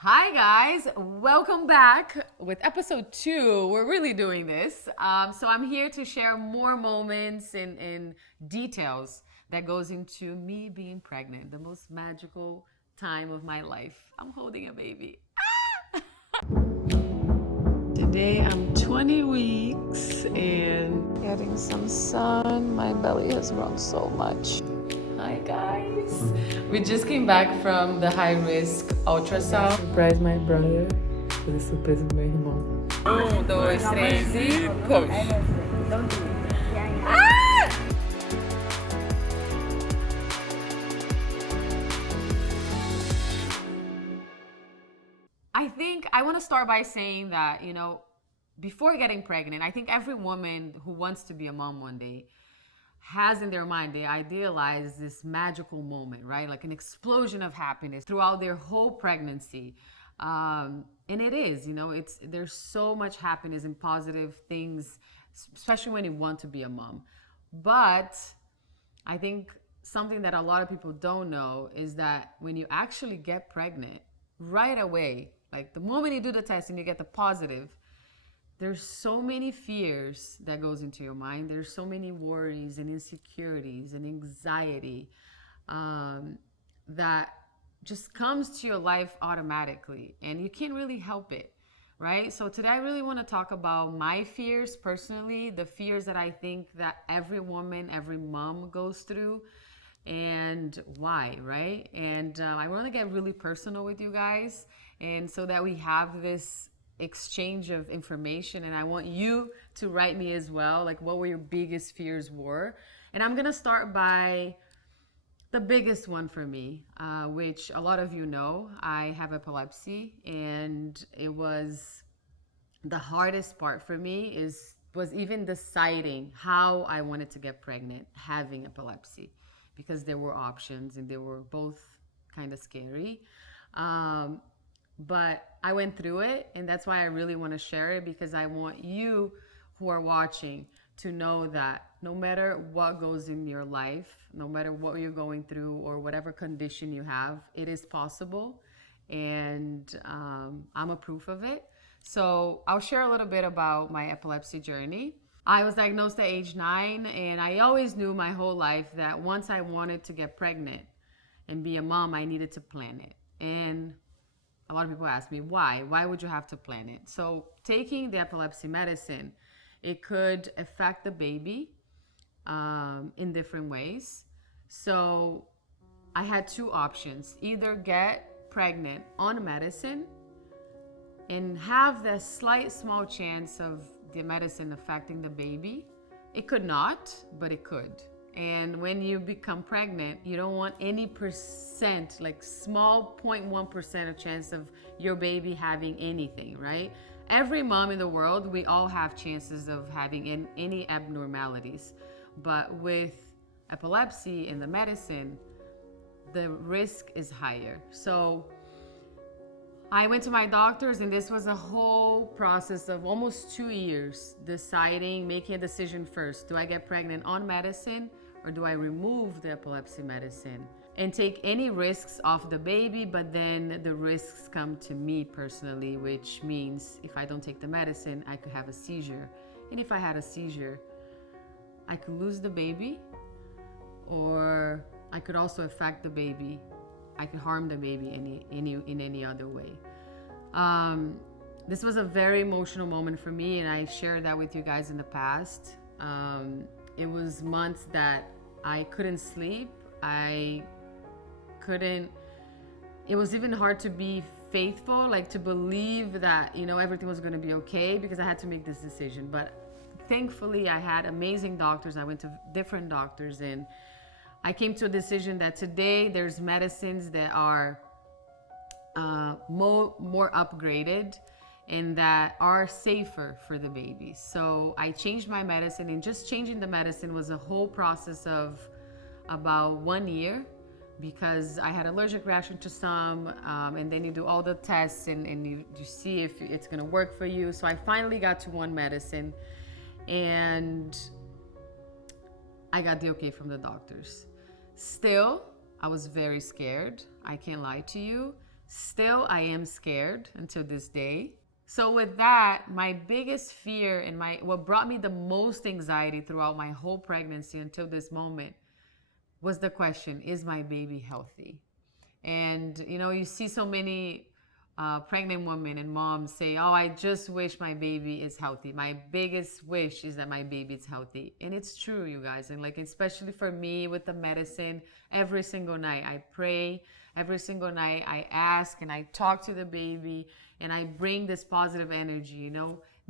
Hi guys, welcome back with episode 2. We're really doing this. So I'm here to share more moments and details that goes into me being pregnant, the most magical time of my life. I'm holding a baby. Today I'm 20 weeks and getting some sun. My belly has grown so much. Hi guys. We just came back from the high risk ultrasound. Surprise my brother. Fazer surpresa do meu irmão. 1, 2, 3 e push. I think I want to start by saying that, before getting pregnant, I think every woman who wants to be a mom one day has in their mind, they idealize this magical moment, right? Like an explosion of happiness throughout their whole pregnancy. And it is, there's so much happiness and positive things, especially when you want to be a mom. But I think something that a lot of people don't know is that when you actually get pregnant, right away, like the moment you do the test and you get the positive, there's so many fears that goes into your mind. There's so many worries and insecurities and anxiety that just comes to your life automatically, and you can't really help it, right? So today I really want to talk about my fears personally, the fears that I think that every woman, every mom goes through, and why, right? And I want to get really personal with you guys, and so that we have this exchange of information, and I want you to write me as well, like what were your biggest fears were. And I'm gonna start by the biggest one for me, which a lot of you know. I have epilepsy, and it was the hardest part for me was even deciding how I wanted to get pregnant having epilepsy, because there were options and they were both kind of scary. But I went through it, and that's why I really want to share it, because I want you who are watching to know that no matter what goes in your life, no matter what you're going through or whatever condition you have, it is possible. And I'm a proof of it. So I'll share a little bit about my epilepsy journey. I was diagnosed at age 9, and I always knew my whole life that once I wanted to get pregnant and be a mom, I needed to plan it. And a lot of people ask me, why? Why would you have to plan it? So taking the epilepsy medicine, it could affect the baby in different ways. So I had 2 options: either get pregnant on medicine and have the slight small chance of the medicine affecting the baby. It could not, but it could. And when you become pregnant, you don't want any percent, like small 0.1% of chance of your baby having anything, right? Every mom in the world, we all have chances of having any abnormalities. But with epilepsy and the medicine, the risk is higher. So I went to my doctors, and this was a whole process of almost 2 years making a decision first. Do I get pregnant on medicine, or do I remove the epilepsy medicine and take any risks off the baby? But then the risks come to me personally, which means if I don't take the medicine, I could have a seizure. And if I had a seizure, I could lose the baby, or I could also affect the baby. I could harm the baby in any other way. This was a very emotional moment for me, and I shared that with you guys in the past. It was months that I couldn't sleep. It was even hard to be faithful, like to believe that, everything was going to be okay, because I had to make this decision. But thankfully, I had amazing doctors. I went to different doctors, and I came to a decision that today there's medicines that are more upgraded and that are safer for the baby. So I changed my medicine, and just changing the medicine was a whole process of about 1 year, because I had allergic reaction to some, and then you do all the tests and you see if it's gonna work for you. So I finally got to one medicine, and I got the okay from the doctors. Still, I was very scared. I can't lie to you. Still, I am scared until this day. So with that, my biggest fear and what brought me the most anxiety throughout my whole pregnancy until this moment was the question, is my baby healthy? And you see so many pregnant women and moms say, oh, I just wish my baby is healthy. My biggest wish is that my baby is healthy. And it's true, you guys. And like, especially for me with the medicine, every single night I pray, every single night I ask and I talk to the baby and I bring this positive energy,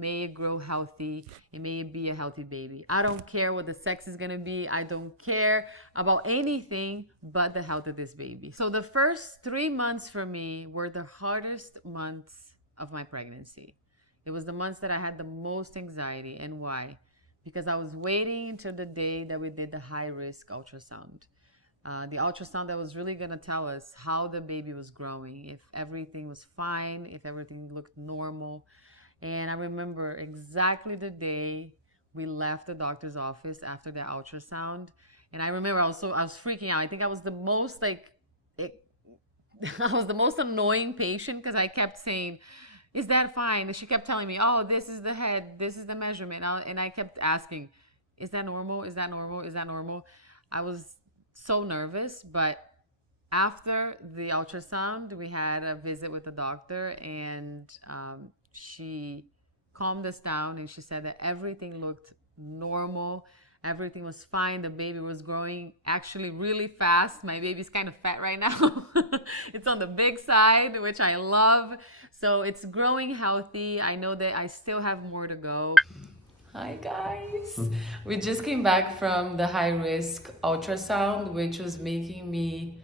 may it grow healthy and may it be a healthy baby. I don't care what the sex is gonna be. I don't care about anything but the health of this baby. So the first 3 months for me were the hardest months of my pregnancy. It was the months that I had the most anxiety. And why? Because I was waiting until the day that we did the high risk ultrasound. The ultrasound that was really going to tell us how the baby was growing, if everything was fine, if everything looked normal. And I remember exactly the day we left the doctor's office after the ultrasound. And I remember I was freaking out. I think I was the most I was the most annoying patient because I kept saying, is that fine? And she kept telling me, oh, this is the head, this is the measurement. And I kept asking, is that normal? Is that normal? Is that normal? I was so nervous. But after the ultrasound, we had a visit with the doctor, and she calmed us down and she said that everything looked normal. Everything was fine. The baby was growing actually really fast. My baby's kind of fat right now. It's on the big side, which I love. So it's growing healthy. I know that I still have more to go. Hi guys. We just came back from the high risk ultrasound, which was making me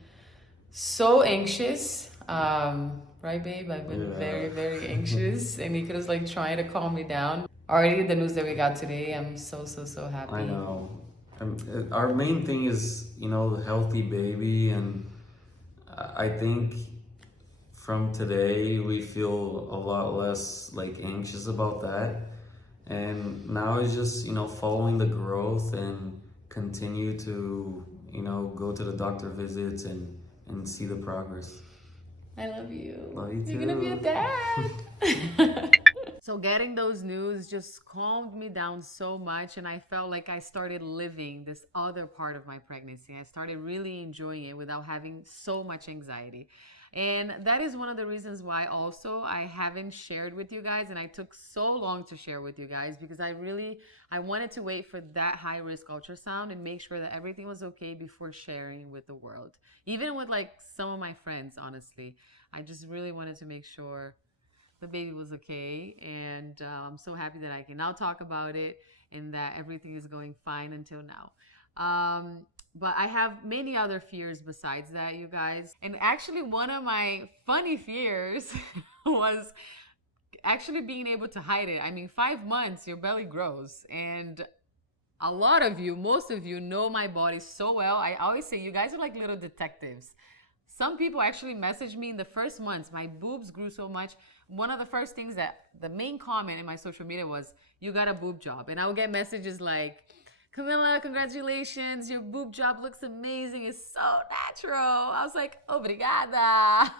so anxious. Right, babe? I've been very, very anxious, and Nikita's like trying to calm me down. Already the news that we got today, I'm so happy. I know. Our main thing is, the healthy baby, and I think from today we feel a lot less like anxious about that. And now it's just, following the growth and continue to, go to the doctor visits and see the progress. I love you. Love you too. You're gonna be a dad. So getting those news just calmed me down so much, and I felt like I started living this other part of my pregnancy. I started really enjoying it without having so much anxiety. And that is one of the reasons why also I haven't shared with you guys, and I took so long to share with you guys, because I wanted to wait for that high risk ultrasound and make sure that everything was okay before sharing with the world. Even with like some of my friends, honestly. I just really wanted to make sure the baby was okay, and I'm so happy that I can now talk about it and that everything is going fine until now. But I have many other fears besides that, you guys. And actually one of my funny fears was actually being able to hide it. I mean, 5 months, your belly grows. And a lot of you, most of you know my body so well. I always say you guys are like little detectives. Some people actually messaged me in the first months. My boobs grew so much. One of the first things the main comment in my social media was, you got a boob job. And I would get messages like, Camila, congratulations, your boob job looks amazing, it's so natural. I was like, obrigada,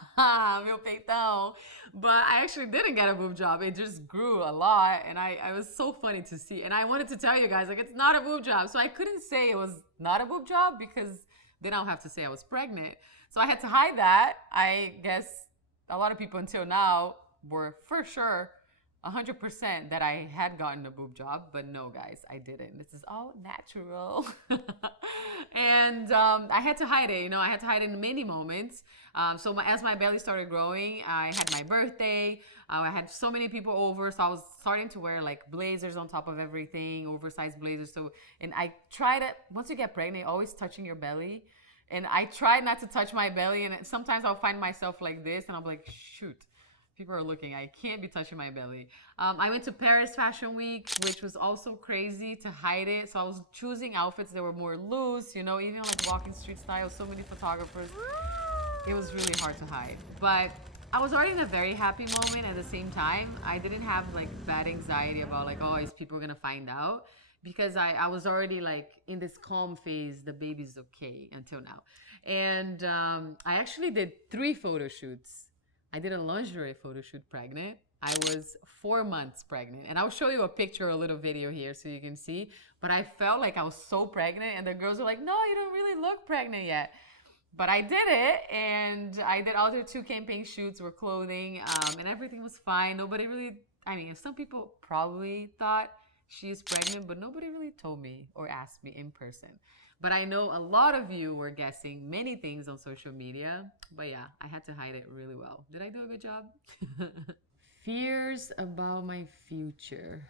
meu peitão. But I actually didn't get a boob job, it just grew a lot, and I was so funny to see. And I wanted to tell you guys, like, it's not a boob job. So I couldn't say it was not a boob job, because then I'll have to say I was pregnant. So I had to hide that. I guess a lot of people until now were for sure 100% that I had gotten a boob job, but no, guys, I didn't. This is all natural. And I had to hide it, I had to hide it in many moments. So as my belly started growing, I had my birthday. I had so many people over, so I was starting to wear like blazers on top of everything, oversized blazers. And I try to, once you get pregnant, always touching your belly. And I tried not to touch my belly, and sometimes I'll find myself like this, and I'll be like, shoot. People are looking. I can't be touching my belly. I went to Paris Fashion Week, which was also crazy to hide it. So I was choosing outfits that were more loose, even like walking street style, so many photographers. It was really hard to hide. But I was already in a very happy moment at the same time. I didn't have like bad anxiety about like, oh, is people gonna find out? Because I was already like in this calm phase, the baby's okay until now. And I actually did 3 photo shoots. I did a lingerie photo shoot pregnant. I was 4 months pregnant. And I'll show you a picture, a little video here so you can see. But I felt like I was so pregnant, and the girls were like, no, you don't really look pregnant yet. But I did it, and I did all the 2 campaign shoots with clothing, and everything was fine. Nobody really, I mean, some people probably thought she's pregnant, but nobody really told me or asked me in person. But I know a lot of you were guessing many things on social media. But yeah, I had to hide it really well. Did I do a good job? Fears about my future.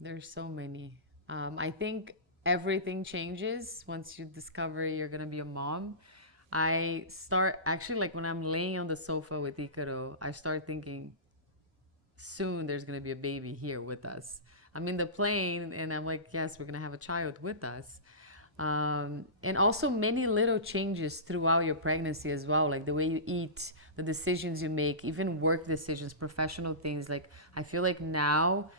There's so many. I think everything changes once you discover you're gonna be a mom. I start actually, like, when I'm laying on the sofa with Icaro, I start thinking soon there's gonna be a baby here with us. I'm in the plane and I'm like, yes, we're gonna have a child with us. And also many little changes throughout your pregnancy as well, like the way you eat, the decisions you make, even work decisions, professional things. Like, I feel like now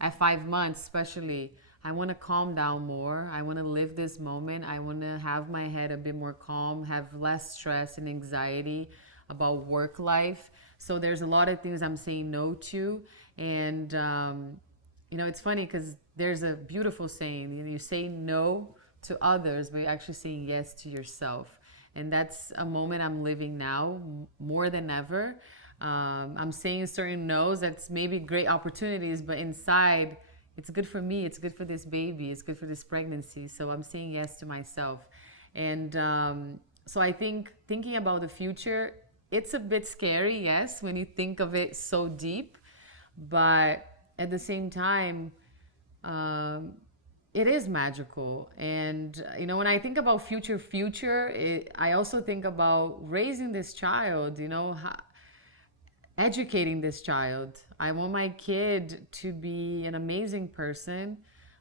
at 5 months especially, I want to calm down more. I want to live this moment. I want to have my head a bit more calm, have less stress and anxiety about work life. So there's a lot of things I'm saying no to. And you know, it's funny because there's a beautiful saying, you know, you say no to others, but you're actually saying yes to yourself. And that's a moment I'm living now more than ever. I'm saying certain no's, that's maybe great opportunities, but inside, it's good for me, it's good for this baby, it's good for this pregnancy. So I'm saying yes to myself. And so I think thinking about the future, it's a bit scary, yes, when you think of it so deep. But at the same time, it is magical. And you know, when I think about future, I also think about raising this child, you know, educating this child. I want my kid to be an amazing person.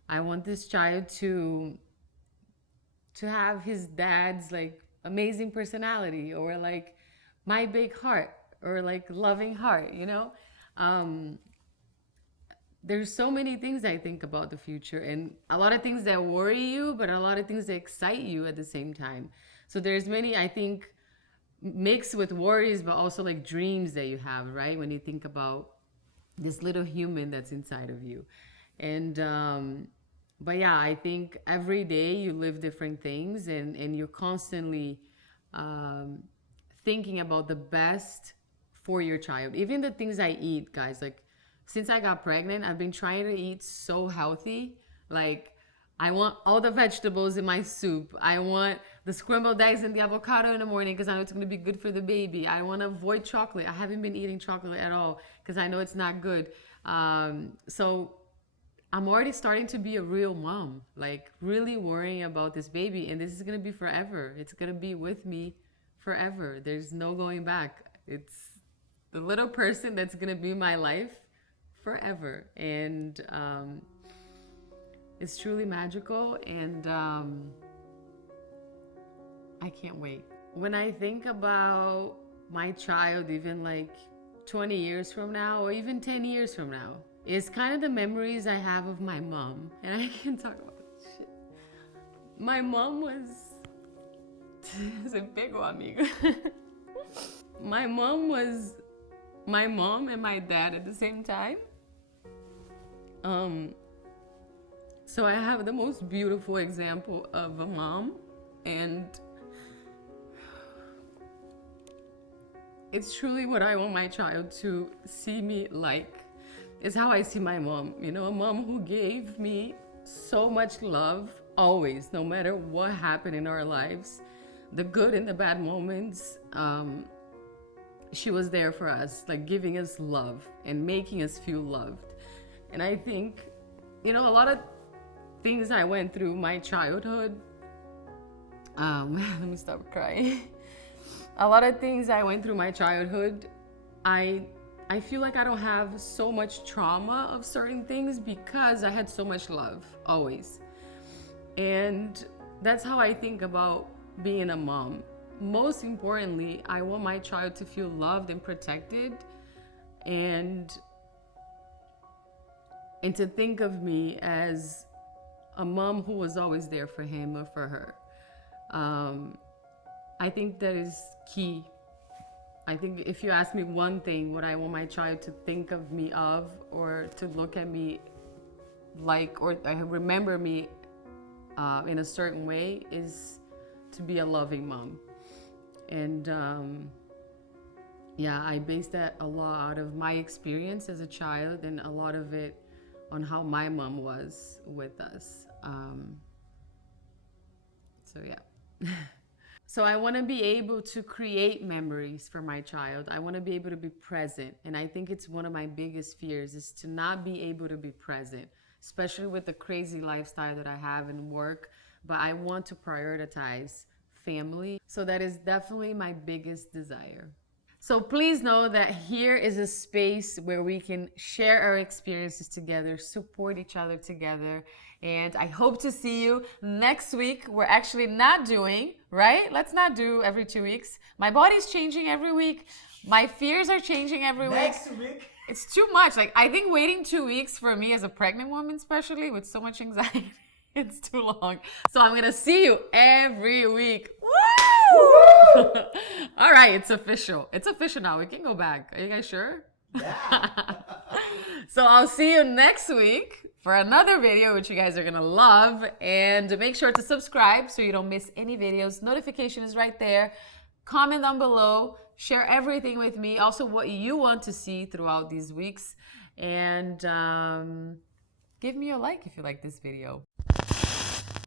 I want this child to have his dad's like amazing personality, or like my big heart, or like loving heart, you know. There's so many things I think about the future, and a lot of things that worry you, but a lot of things that excite you at the same time. So there's many, I think, mixed with worries, but also like dreams that you have, right? When you think about this little human that's inside of you. And but yeah, I think every day you live different things, and you're constantly thinking about the best for your child. Even the things I eat, guys, like, since I got pregnant, I've been trying to eat so healthy. Like, I want all the vegetables in my soup. I want the scrambled eggs and the avocado in the morning because I know it's going to be good for the baby. I want to avoid chocolate. I haven't been eating chocolate at all because I know it's not good. So I'm already starting to be a real mom, like really worrying about this baby. And this is going to be forever. It's going to be with me forever. There's no going back. It's the little person that's going to be my life forever. And it's truly magical, and I can't wait. When I think about my child, even like 20 years from now, or even 10 years from now, it's kind of the memories I have of my mom. And I can talk about this shit. My mom was... Se pegou, amigo. My mom was my mom and my dad at the same time. So I have the most beautiful example of a mom, and it's truly what I want my child to see me like. It's how I see my mom, you know, a mom who gave me so much love always, no matter what happened in our lives, the good and the bad moments. She was there for us, like giving us love and making us feel loved. And I think, you know, a lot of things I went through my childhood, let me stop crying. A lot of things I went through my childhood, I feel like I don't have so much trauma of certain things because I had so much love, always. And that's how I think about being a mom. Most importantly, I want my child to feel loved and protected, and to think of me as a mom who was always there for him or for her. I think that is key. I think if you ask me one thing, what I want my child to think of me of, or to look at me like, or remember me in a certain way, is to be a loving mom. And yeah, I base that a lot out of my experience as a child, and a lot of it on how my mom was with us. So yeah. So I want to be able to create memories for my child. I want to be able to be present. And I think it's one of my biggest fears, is to not be able to be present, especially with the crazy lifestyle that I have and work. But I want to prioritize family. So that is definitely my biggest desire. So please know that here is a space where we can share our experiences together, support each other together. And I hope to see you next week. We're actually not doing, right? Let's not do every 2 weeks. My body's changing every week. My fears are changing every week. Next week. It's too much. Like, I think waiting 2 weeks for me as a pregnant woman, especially with so much anxiety, it's too long. So I'm gonna see you every week. Woo! All right, it's official. It's official now. We can go back. Are you guys sure? Yeah. So I'll see you next week for another video, which you guys are gonna love. And make sure to subscribe so you don't miss any videos. Notification is right there. Comment down below. Share everything with me. Also, what you want to see throughout these weeks. And give me a like if you like this video.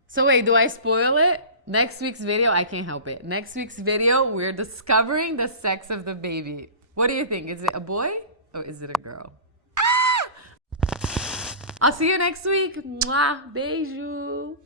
So wait, do I spoil it? Next week's video, I can't help it. Next week's video, we're discovering the sex of the baby. What do you think? Is it a boy or is it a girl? Ah! I'll see you next week. Mwah! Beijo!